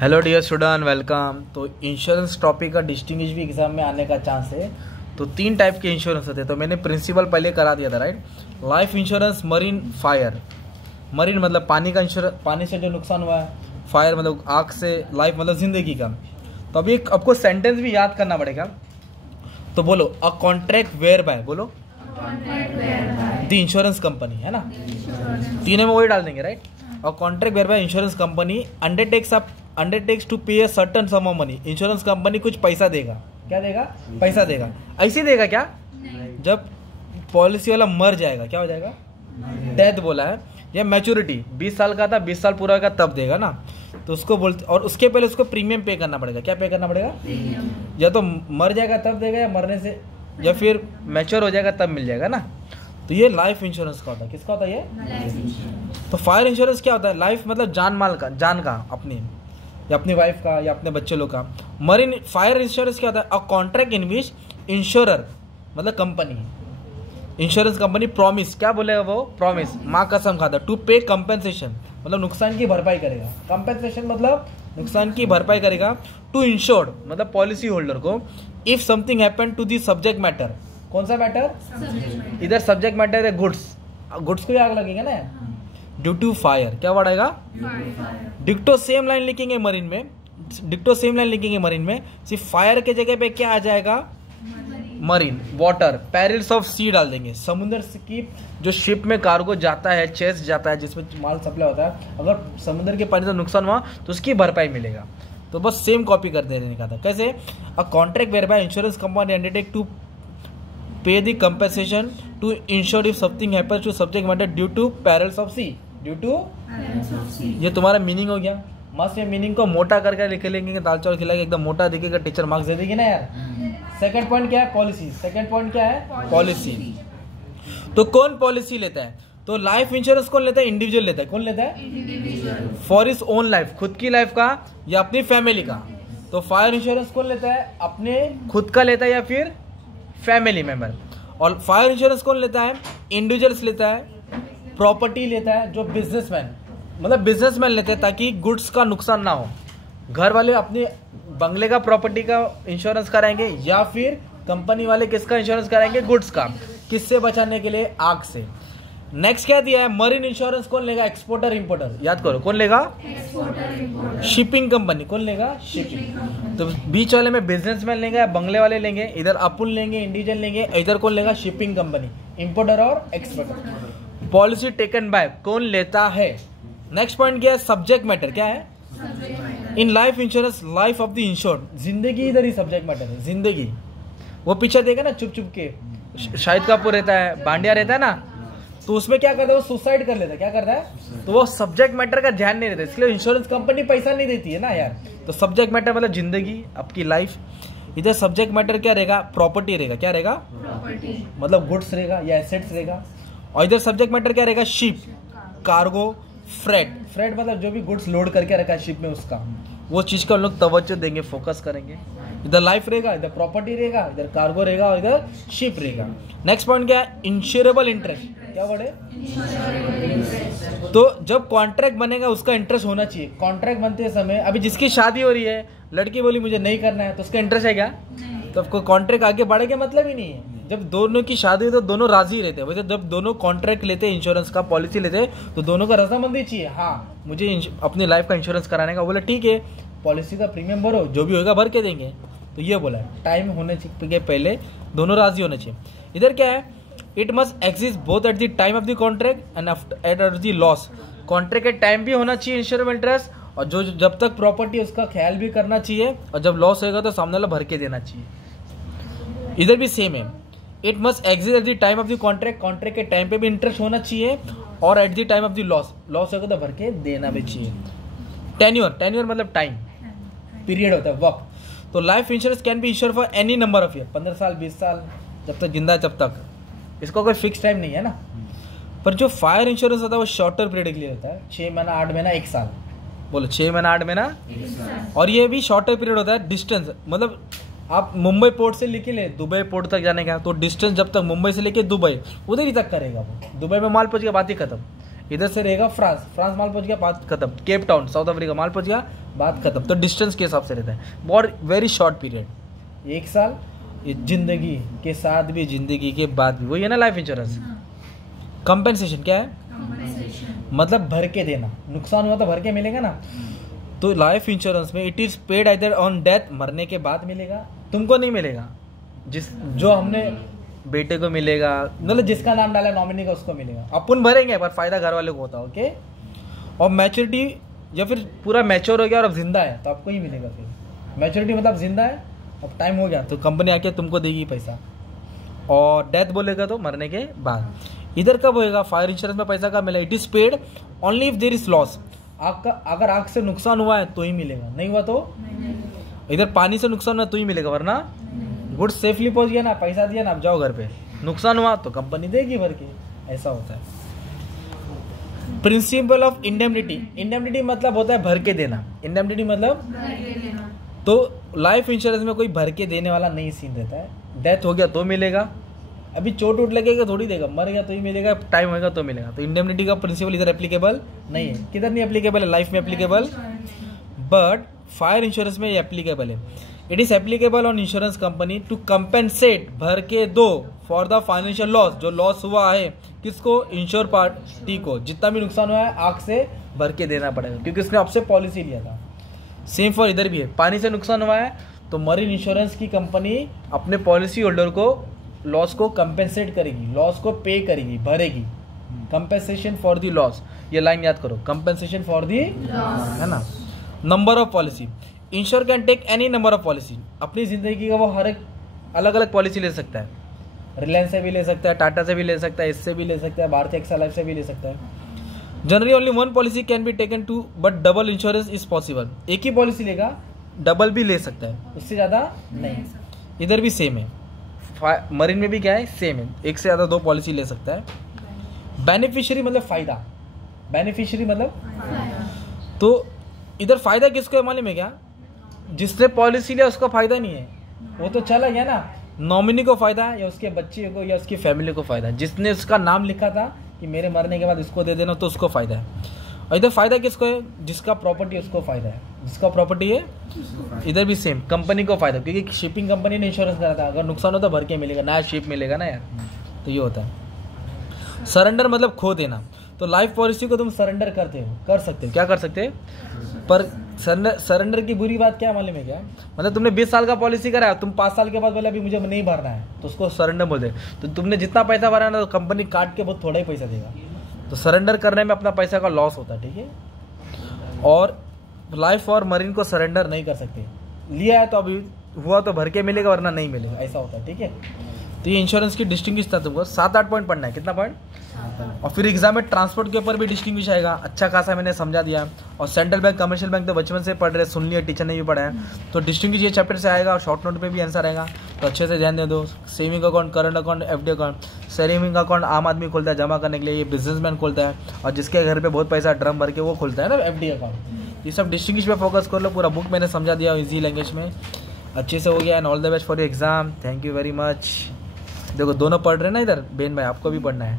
Hello dear student, welcome. तो insurance topic का distinguish भी एग्जाम में आने का चांस है। तो 3 टाइप के इंश्योरेंस होते हैं। तो मैंने प्रिंसिपल पहले करा दिया था, right. Life insurance, marine, fire. Marine मतलब पानी का इंश्योरेंस, पानी से जो नुकसान हुआ है। फायर मतलब आग से, लाइफ मतलब जिंदगी का। तो अभी आपको सेंटेंस भी याद करना पड़ेगा। तो बोलो, अ कॉन्ट्रैक्ट वेयर बाय, बोलो द इंश्योरेंस कंपनी, है ना। तीनों में वही डाल देंगे, राइट। और contract whereby insurance company undertakes to pay a certain sum of money. Insurance company कुछ पैसा देगा। क्या देगा? पैसा देगा। ऐसे देगा क्या? जब पॉलिसी वाला मर जाएगा, क्या हो जाएगा? डेथ बोला है। या मैच्योरिटी 20 साल का था, 20 साल पूरा होगा तब देगा ना। तो उसको बोलते, और उसके पहले उसको प्रीमियम पे करना पड़ेगा। क्या पे करना पड़ेगा? या तो मर जाएगा तब देगा, या मरने से, या फिर मैच्योर हो जाएगा तब मिल जाएगा ना। तो ये लाइफ इंश्योरेंस का होता है। किसका होता है ये? तो फायर इंश्योरेंस क्या होता है? लाइफ मतलब जान माल का, जान का, अपनी या अपनी वाइफ का या अपने बच्चे लोग का। मरीन फायर इंश्योरेंस क्या होता है? A contract in which insurer मतलब कंपनी, इंश्योरेंस कंपनी प्रॉमिस, क्या बोलेगा वो? प्रॉमिस, माँ कसम खाता, टू पे कंपेंसेशन मतलब नुकसान की भरपाई करेगा। कंपेंसेशन मतलब नुकसान की भरपाई करेगा। टू इंश्योर्ड मतलब पॉलिसी होल्डर को, if something happen to the subject matter. कौन सा मैटर? इधर सब्जेक्ट मैटर है गुड्स, गुड्स को भी आग लगेगा ना। ड्यू टू फायर, क्या वर्ड आएगा? डिक्टो सेम लाइन लिखेंगे मरीन में, डिक्टो सेम लाइन लिखेंगे मरीन में। सिर्फ फायर के जगह पे क्या आ जाएगा? Marine. Water, perils of sea डाल देंगे। समुद्र की जो शिप में कार्गो जाता है, चेस्ट जाता है, जिसमें माल सप्लाई होता है, अगर समुद्र के पानी से नुकसान हुआ तो उसकी भरपाई मिलेगा। तो बस सेम कॉपी कर देने का था। कैसे? A contract whereby insurance company undertake to pay the compensation to insure if something happens to subject matter due to perils of sea. Due to, ये तुम्हारा मीनिंग हो गया। मस्त ये मीनिंग को मोटा करके लिख लेंगे, दाल चावल खिला के एकदम मोटा दिखेगा, टीचर मार्क्स दे देगी ना यार। सेकंड पॉइंट क्या है? पॉलिसी। सेकंड पॉइंट क्या है? पॉलिसी। तो कौन पॉलिसी लेता है? तो लाइफ इंश्योरेंस कौन लेता है? इंडिविजुअल लेता है। कौन लेता है? Individual. For his own life, खुद की लाइफ का या अपनी फैमिली का। तो फायर इंश्योरेंस कौन लेता है? अपने खुद का लेता है या फिर फैमिली मेंबर। और फायर इंश्योरेंस कौन लेता है? इंडिविजुअल्स लेता है। प्रॉपर्टी लेता है जो बिजनेसमैन, मतलब बिजनेसमैन लेते हैं, ताकि गुड्स का नुकसान ना हो। घर वाले अपने बंगले का, प्रॉपर्टी का इंश्योरेंस कराएंगे, या फिर कंपनी वाले किसका इंश्योरेंस कराएंगे? गुड्स का। किससे बचाने के लिए? आग से। नेक्स्ट क्या दिया है? मरीन इंश्योरेंस कौन लेगा? Exporter importer. याद करो, कौन लेगा? Shipping company. कौन लेगा? शिपिंग। तो बीच वाले में बिजनेसमैन लेंगे, बंगले वाले लेंगे, इधर अपुन लेंगे, इंडिविजुअल लेंगे, इधर कौन लेगा? शिपिंग कंपनी, इंपोर्टर और एक्सपोर्टर। पॉलिसी टेकन बाय, कौन लेता है? नेक्स्ट पॉइंट क्या है? Subject matter. क्या है? In life insurance, life of the insured, जिंदगी इधर ही सब्जेक्ट मैटर है। जिंदगी वो पीछे देगा ना, चुप चुप के शाहिद कपूर रहता है, बांडिया रहता है ना, तो उसमें क्या करता है? वो सुसाइड कर लेता है। क्या करता है? तो वो सब्जेक्ट मैटर का ध्यान नहीं देता, इसलिए इंश्योरेंस कंपनी पैसा नहीं देती है ना यार। तो सब्जेक्ट मैटर मतलब जिंदगी, आपकी लाइफ। इधर सब्जेक्ट मैटर क्या रहेगा? प्रॉपर्टी रहेगा। क्या रहेगा? प्रॉपर्टी मतलब गुड्स रहेगा या एसेट्स रहेगा। और इधर सब्जेक्ट मैटर क्या रहेगा? Ship, cargo, freight. फ्रेट मतलब जो भी गुड्स लोड करके रखा है शिप में, उसका, वो चीज का हम लोग तवज्जो देंगे, फोकस करेंगे। इधर लाइफ रहेगा, इधर प्रॉपर्टी रहेगा, इधर कार्गो रहेगा और इधर शिप रहेगा। नेक्स्ट पॉइंट क्या है? Insurable interest. क्या वर्ड है? तो जब कॉन्ट्रैक्ट बनेगा उसका इंटरेस्ट होना चाहिए। कॉन्ट्रैक्ट बनते समय, अभी जिसकी शादी हो रही है, लड़की बोली मुझे नहीं करना है, तो उसका इंटरेस्ट है क्या? तो आपको कॉन्ट्रैक्ट आगे बढ़ेगा मतलब ही नहीं है। जब दोनों की शादी हो तो दोनों राजी रहते हैं। वैसे जब दोनों कॉन्ट्रैक्ट लेते हैं, इंश्योरेंस का पॉलिसी लेते हैं, तो दोनों का रजामंदी चाहिए। हाँ, मुझे अपनी लाइफ का इंश्योरेंस कराने का। बोला ठीक है, पॉलिसी का प्रीमियम भरो, जो भी होगा भर के देंगे। तो ये बोला टाइम होने के पहले दोनों राजी होने चाहिए। इधर क्या है? It must exist both at the time of the contract and at the loss. Contract के टाइम भी होना चाहिए इंश्योरेबल इंटरेस्ट, और जो जब तक प्रॉपर्टी उसका ख्याल भी करना चाहिए, और जब लॉस होगा तो सामने वाला भर के देना चाहिए। इधर भी सेम है। It must exist at the time of the contract, contract के टाइम पे भी इंटरेस्ट होना चाहिए, और at the time of the loss, loss होगा तो भर के देना भी चाहिए। टेन्योर, टेन्योर मतलब टाइम, पीरियड होता है, वक्त। तो life insurance can be ensure for any number of year, 15 साल, 20 साल, जब तक जिंदा है तब तक। इसका कोई फिक्स टाइम नहीं है ना। पर जो फायर इंश्योरेंस होता है वो शॉर्टर पीरियड के लिए होता है। 6 महीना, 8 महीना, 1 साल। बोलो 6 महीना, 8 महीना, 1 साल। और ये भी शॉर्टर पीरियड होता है। डिस्टेंस मतलब आप मुंबई पोर्ट से लेके ले दुबई पोर्ट तक जाने का, तो डिस्टेंस जब तक मुंबई से लेके दुबई उधर ही तक करेगा वो। दुबई में माल पहुंच गया, बात ही खत्म। इधर से रहेगा फ्रांस, फ्रांस माल पहुंच गया, बात खत्म। केप टाउन साउथ अफ्रीका माल पहुंच गया, बात खत्म। तो डिस्टेंस के हिसाब से रहता है, बहुत वेरी शॉर्ट पीरियड, 1 साल, जिंदगी के साथ भी जिंदगी के बाद भी, वही है ना लाइफ इंश्योरेंस। कंपेंसेशन क्या है? मतलब भर के देना, नुकसान हुआ तो भर के मिलेगा ना। तो लाइफ इंश्योरेंस में it is paid either on death, मरने के बाद मिलेगा, तुमको नहीं मिलेगा, जो हमने बेटे को मिलेगा, मतलब जिसका नाम डाला नॉमिनी का उसको मिलेगा, अपन भरेंगे पर फायदा घर वाले को होता है। ओके। और मैच्योरिटी या फिर पूरा मैच्योर हो गया और अब जिंदा है तो आपको ही मिलेगा। फिर मैच्योरिटी मतलब जिंदा है, अब टाइम हो गया तो कंपनी आके तुमको देगी पैसा। और डेथ बोलेगा तो मरने के बाद। इधर कब होएगा? फायर इंश्योरेंस में पैसा कब मिलेगा? It is paid only if there is loss. आग का अगर आग से नुकसान हुआ है तो ही मिलेगा, नहीं हुआ तो इधर पानी से नुकसान हुआ तो ही मिलेगा, वरना गुड सेफली पहुंच गया ना, पैसा दिया ना, अब जाओ घर पे। नुकसान हुआ तो कंपनी देगी भर के, ऐसा होता है। प्रिंसिपल ऑफ इंडेमनिटी, इंडेमनिटी मतलब होता है भर के देना, इंडेमनिटी मतलब भर के देना। तो लाइफ इंश्योरेंस में कोई भर के देने वाला नहीं सीन रहता है। डेथ हो गया तो मिलेगा, अभी चोट वोट लगेगा थोड़ी देगा, मर गया तो ही मिलेगा, टाइम होगा तो मिलेगा। तो इंडेमनिटी का प्रिंसिपल इधर एप्लीकेबल नहीं है। किधर नहीं एप्लीकेबल है? लाइफ में एप्लीकेबल, बट फायर इंश्योरेंस में ये एप्लीकेबल है। It is applicable on insurance company to compensate, भर के दो, फॉर द फाइनेंशियल लॉस, जो लॉस हुआ है किसको? इंश्योर पार्टी को। जितना भी नुकसान हुआ है आग से भर के देना पड़ेगा, क्योंकि उसने आपसे पॉलिसी लिया था। सेम फॉर इधर भी है, पानी से नुकसान हुआ है तो मरीन इंश्योरेंस की कंपनी अपने पॉलिसी होल्डर को लॉस को कंपेंसेट करेगी, लॉस को पे करेगी, भरेगी। कंपेंसेशन फॉर द लॉस, ये लाइन याद करो, कंपेंसेशन फॉर द लॉस, है ना। Number of policy, insure can take any number of policy. अपनी जिंदगी का वो हर एक अलग अलग पॉलिसी ले सकता है। रिलायंस से भी ले सकता है, टाटा से भी ले सकता है, इससे भी ले सकता है, भारतीय एक्सा लाइफ से भी ले सकता है। Generally only one policy can be taken to, but double insurance is possible. एक ही पॉलिसी लेगा, डबल भी ले सकता है, उससे ज़्यादा नहीं। इधर भी सेम है, मरीन में भी क्या है? सेम है, एक से ज़्यादा 2 पॉलिसी ले सकता है। बेनिफिशियरी मतलब फ़ायदा, बेनिफिशियरी मतलब, तो इधर फ़ायदा किसको है मालूम है क्या? जिसने पॉलिसी लिया उसको फ़ायदा नहीं है, वो तो चला गया ना। नॉमिनी को फ़ायदा है, या उसके बच्चे को, या उसकी फैमिली को फ़ायदा है। जिसने उसका नाम लिखा था कि मेरे मरने के बाद इसको दे देना, तो उसको फ़ायदा है। और इधर फ़ायदा किसको है? जिसका प्रॉपर्टी है उसको फ़ायदा है, जिसका प्रॉपर्टी है। इधर भी सेम, कंपनी को फ़ायदा, क्योंकि शिपिंग कंपनी ने इंश्योरेंस करा था, अगर नुकसान हो तो भर के मिलेगा, नया शिप मिलेगा ना यार। तो ये होता है। सरेंडर मतलब खो देना। तो लाइफ पॉलिसी को तुम सरेंडर करते हो, कर सकते हो, क्या कर सकते हो? पर सरेंडर की बुरी बात क्या है मालूम है क्या? मतलब तुमने 20 साल का पॉलिसी कराया, तुम 5 साल के बाद बोले अभी मुझे नहीं भरना है, तो उसको सरेंडर बोलते। तो तुमने जितना पैसा भरा ना, तो कंपनी काट के बहुत थोड़ा ही पैसा देगा। तो सरेंडर करने में अपना पैसा का लॉस होता है, ठीक है। और लाइफ और मरीन को सरेंडर नहीं कर सकते, लिया है तो अभी हुआ तो भर के मिलेगा, वरना नहीं मिलेगा, ऐसा होता है, ठीक है। तो ये इंश्योरेंस की डिस्टिंग्विश था, तुमको 7-8 पॉइंट पढ़ना है। कितना पॉइंट? और फिर एग्जाम में ट्रांसपोर्ट के ऊपर भी डिस्टिंग्विश आएगा, अच्छा खासा मैंने समझा दिया। और सेंट्रल बैंक, कमर्शियल बैंक तो बचपन से पढ़ रहे, सुन लिया, टीचर ने भी पढ़ा है। तो डिस्टिंग्विश ये चैप्टर से आएगा, और शॉर्ट नोट पे भी आंसर आएगा, तो अच्छे से ध्यान दे दो। Saving account, current account, FD account. Saving account आम आदमी खोलता है जमा करने के लिए, ये बिजनेसमैन खोलता है, और जिसके घर पे बहुत पैसा ड्रम भर के वो खोलता है ना एफडी अकाउंट। ये सब डिस्टिंग्विश पे फोकस कर लो, पूरा बुक मैंने समझा दिया ईजी लैंग्वेज में, अच्छे से हो गया। And all the best for your exam, thank you very much. देखो दोनों पढ़ रहे हैं ना इधर, बेन भाई आपको भी पढ़ना है।